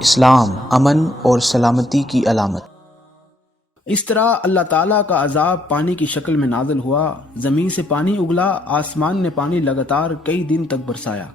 اسلام امن اور سلامتی کی علامت۔ اس طرح اللہ تعالیٰ کا عذاب پانی کی شکل میں نازل ہوا، زمین سے پانی اگلا، آسمان نے پانی لگاتار کئی دن تک برسایا،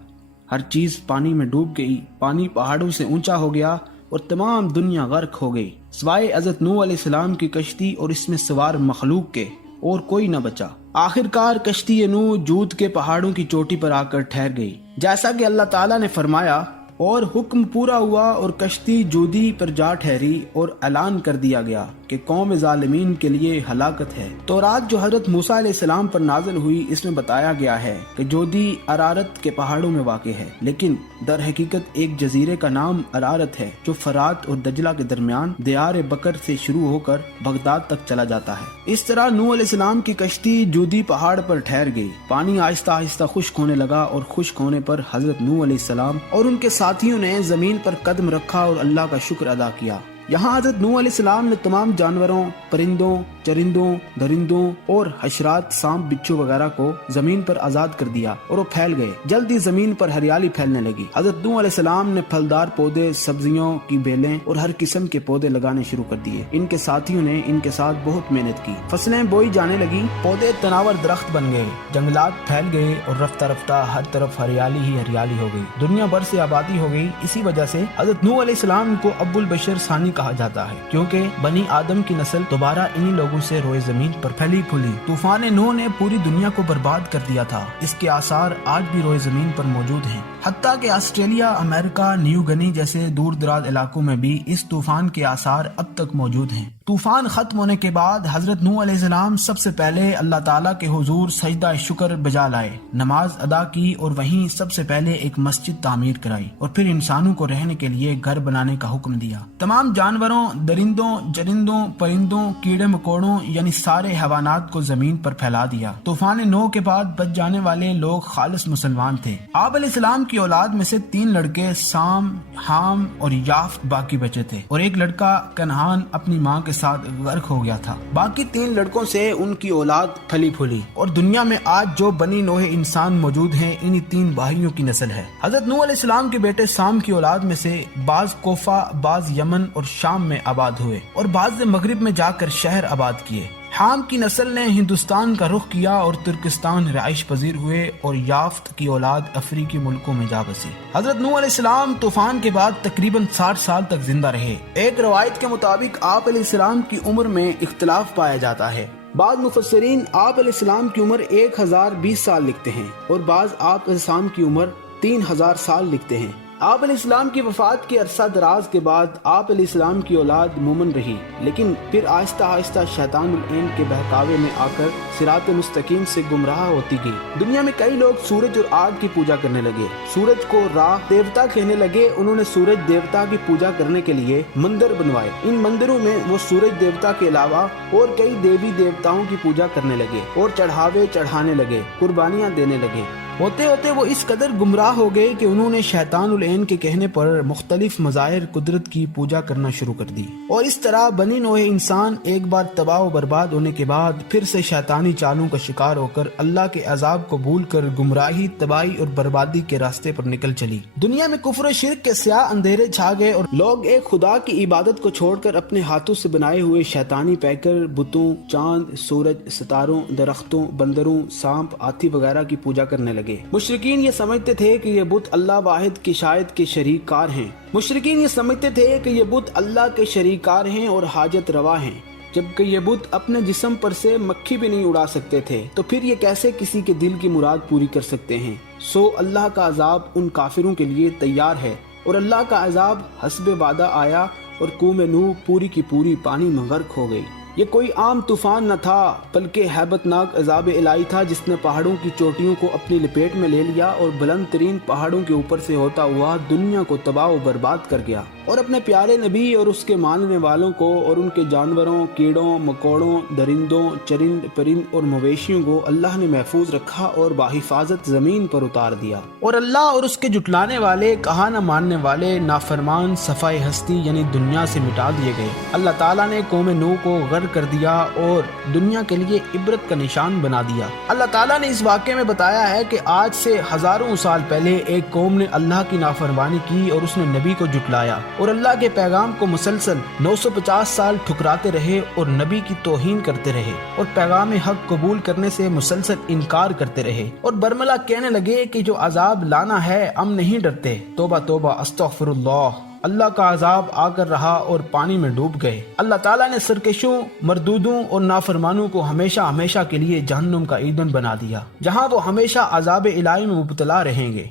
ہر چیز پانی میں ڈوب گئی، پانی پہاڑوں سے اونچا ہو گیا اور تمام دنیا غرق ہو گئی، سوائے حضرت نوح علیہ السلام کی کشتی اور اس میں سوار مخلوق کے، اور کوئی نہ بچا۔ آخر کار کشتی نوح جود کے پہاڑوں کی چوٹی پر آ کر ٹھہر گئی، جیسا کہ اللہ تعالیٰ نے فرمایا، اور حکم پورا ہوا اور کشتی جودی پر جا ٹھہری، اور اعلان کر دیا گیا کہ قوم ظالمین کے لیے ہلاکت ہے۔ تورات جو حضرت موسیٰ علیہ السلام پر نازل ہوئی، اس میں بتایا گیا ہے کہ جودی ارارت کے پہاڑوں میں واقع ہے، لیکن در حقیقت ایک جزیرے کا نام ارارت ہے جو فرات اور دجلہ کے درمیان دیار بکر سے شروع ہو کر بغداد تک چلا جاتا ہے۔ اس طرح نوح علیہ السلام کی کشتی جودی پہاڑ پر ٹھہر گئی، پانی آہستہ آہستہ خشک ہونے لگا، اور خشک ہونے پر حضرت نوح علیہ السلام اور ان کے ساتھیوں نے زمین پر قدم رکھا اور اللہ کا شکر ادا کیا۔ یہاں حضرت نوح علیہ السلام نے تمام جانوروں، پرندوں، چرندوں، درندوں اور حشرات، سانپ، بچھو وغیرہ کو زمین پر آزاد کر دیا اور وہ پھیل گئے۔ جلدی زمین پر ہریالی پھیلنے لگی۔ حضرت نوح علیہ السلام نے پھلدار پودے، سبزیوں کی بیلیں اور ہر قسم کے پودے لگانے شروع کر دیے۔ ان کے ساتھیوں نے ان کے ساتھ بہت محنت کی، فصلیں بوئی جانے لگی، پودے تناور درخت بن گئے، جنگلات پھیل گئے، اور رفتہ رفتہ ہر طرف ہریالی ہی ہریالی ہو گئی، دنیا بھر سے آبادی ہو گئی۔ اسی وجہ سے حضرت نوح علیہ السلام کو ابو البشر ثانی کہا جاتا ہے، کیونکہ بنی آدم کی نسل دوبارہ انہی لوگوں سے روئے زمین پر پھیلی پھولی۔ طوفان نوح نے پوری دنیا کو برباد کر دیا تھا، اس کے آثار آج بھی روئے زمین پر موجود ہیں، حتیٰ کہ آسٹریلیا، امریکہ، نیو گنی جیسے دور دراز علاقوں میں بھی اس طوفان کے آثار اب تک موجود ہیں۔ طوفان ختم ہونے کے بعد حضرت نوح علیہ السلام سب سے پہلے اللہ تعالیٰ کے حضور سجدہ شکر بجا لائے، نماز ادا کی، اور وہیں سب سے پہلے ایک مسجد تعمیر کرائی، اور پھر انسانوں کو رہنے کے لیے گھر بنانے کا حکم دیا۔ تمام جانوروں، درندوں، چرندوں، پرندوں، کیڑے مکوڑوں یعنی سارے حیوانات کو زمین پر پھیلا دیا۔ طوفان نوح کے بعد بچ جانے والے لوگ خالص مسلمان تھے۔ آپ علیہ السلام کی اولاد میں سے 3 لڑکے سام، حام اور یافت باقی بچے تھے، اور ایک لڑکا کنعان اپنی ماں کے ساتھ غرق ہو گیا تھا۔ باقی 3 لڑکوں سے ان کی اولاد پھلی پھولی، اور دنیا میں آج جو بنی نوح انسان موجود ہیں، انہی 3 بھائیوں کی نسل ہے۔ حضرت نوح علیہ السلام کے بیٹے سام کی اولاد میں سے بعض کوفہ، بعض یمن اور شام میں آباد ہوئے، اور بعض نے مغرب میں جا کر شہر آباد کیے۔ حام کی نسل نے ہندوستان کا رخ کیا اور ترکستان رہائش پذیر ہوئے، اور یافت کی اولاد افریقی ملکوں میں جا بسی۔ حضرت نوح علیہ السلام طوفان کے بعد تقریباً 60 سال تک زندہ رہے۔ ایک روایت کے مطابق آپ علیہ السلام کی عمر میں اختلاف پایا جاتا ہے، بعض مفسرین آپ علیہ السلام کی عمر 1020 سال لکھتے ہیں، اور بعض آپ علیہ السلام کی عمر 3000 سال لکھتے ہیں۔ آپ علیہ السلام کی وفات کے عرصہ دراز کے بعد آپ علیہ السلام کی اولاد مومن رہی، لیکن پھر آہستہ آہستہ شیطان العین کے بہکاوے میں آ کر صراط مستقیم سے گمراہ ہوتی گئی۔ دنیا میں کئی لوگ سورج اور آگ کی پوجا کرنے لگے، سورج کو راہ دیوتا کہنے لگے۔ انہوں نے سورج دیوتا کی پوجا کرنے کے لیے مندر بنوائے، ان مندروں میں وہ سورج دیوتا کے علاوہ اور کئی دیوی دیوتاؤں کی پوجا کرنے لگے، اور چڑھاوے چڑھانے لگے، قربانیاں دینے لگے۔ ہوتے ہوتے وہ اس قدر گمراہ ہو گئے کہ انہوں نے شیطان العین کے کہنے پر مختلف مظاہر قدرت کی پوجا کرنا شروع کر دی، اور اس طرح بنی نوح انسان ایک بار تباہ و برباد ہونے کے بعد پھر سے شیطانی چالوں کا شکار ہو کر اللہ کے عذاب کو بھول کر گمراہی، تباہی اور بربادی کے راستے پر نکل چلی۔ دنیا میں کفر و شرک کے سیاہ اندھیرے چھا گئے، اور لوگ ایک خدا کی عبادت کو چھوڑ کر اپنے ہاتھوں سے بنائے ہوئے شیطانی پیکر، بتوں، چاند، سورج، ستاروں، درختوں، بندروں، سانپ، ہاتھی وغیرہ کی پوجا کرنے لگے۔ مشرکین یہ سمجھتے تھے کہ یہ بت اللہ واحد کی شاید کے شریک کار ہیں، مشرکین یہ سمجھتے تھے کہ یہ بت اللہ کے شریک کار ہیں اور حاجت روا ہیں، جبکہ یہ بت اپنے جسم پر سے مکھی بھی نہیں اڑا سکتے تھے، تو پھر یہ کیسے کسی کے دل کی مراد پوری کر سکتے ہیں؟ سو اللہ کا عذاب ان کافروں کے لیے تیار ہے، اور اللہ کا عذاب حسب وعدہ آیا، اور قوم نوح پوری کی پوری پانی میں غرق ہو گئی۔ یہ کوئی عام طوفان نہ تھا، بلکہ ہیبت ناک عذاب الہی تھا، جس نے پہاڑوں کی چوٹیوں کو اپنی لپیٹ میں لے لیا، اور بلند ترین پہاڑوں کے اوپر سے ہوتا ہوا دنیا کو تباہ و برباد کر گیا، اور اپنے پیارے نبی اور اس کے ماننے والوں کو اور ان کے جانوروں، کیڑوں مکوڑوں، درندوں، چرند پرند اور مویشیوں کو اللہ نے محفوظ رکھا اور بحفاظت زمین پر اتار دیا، اور اللہ اور اس کے جھٹلانے والے، کہا نہ ماننے والے، نافرمان صفائے ہستی یعنی دنیا سے مٹا دیے گئے۔ اللہ تعالیٰ نے قوم نوح کو غرق مقرر کر دیا اور دنیا کے لیے عبرت کا نشان بنا دیا۔ اللہ تعالیٰ نے اس واقعے میں بتایا ہے کہ آج سے ہزاروں سال پہلے ایک قوم نے اللہ کی نافرمانی کی اور اس نے نبی کو جھٹلایا اور اللہ کے پیغام کو مسلسل 950 سال ٹھکراتے رہے اور نبی کی توہین کرتے رہے اور پیغام حق قبول کرنے سے مسلسل انکار کرتے رہے اور برملا کہنے لگے کہ جو عذاب لانا ہے ہم نہیں ڈرتے، توبہ توبہ استغفر اللہ۔ اللہ کا عذاب آ کر رہا اور پانی میں ڈوب گئے۔ اللہ تعالیٰ نے سرکشوں، مردودوں اور نافرمانوں کو ہمیشہ ہمیشہ کے لیے جہنم کا ایندھن بنا دیا، جہاں وہ ہمیشہ عذاب الہی میں مبتلا رہیں گے۔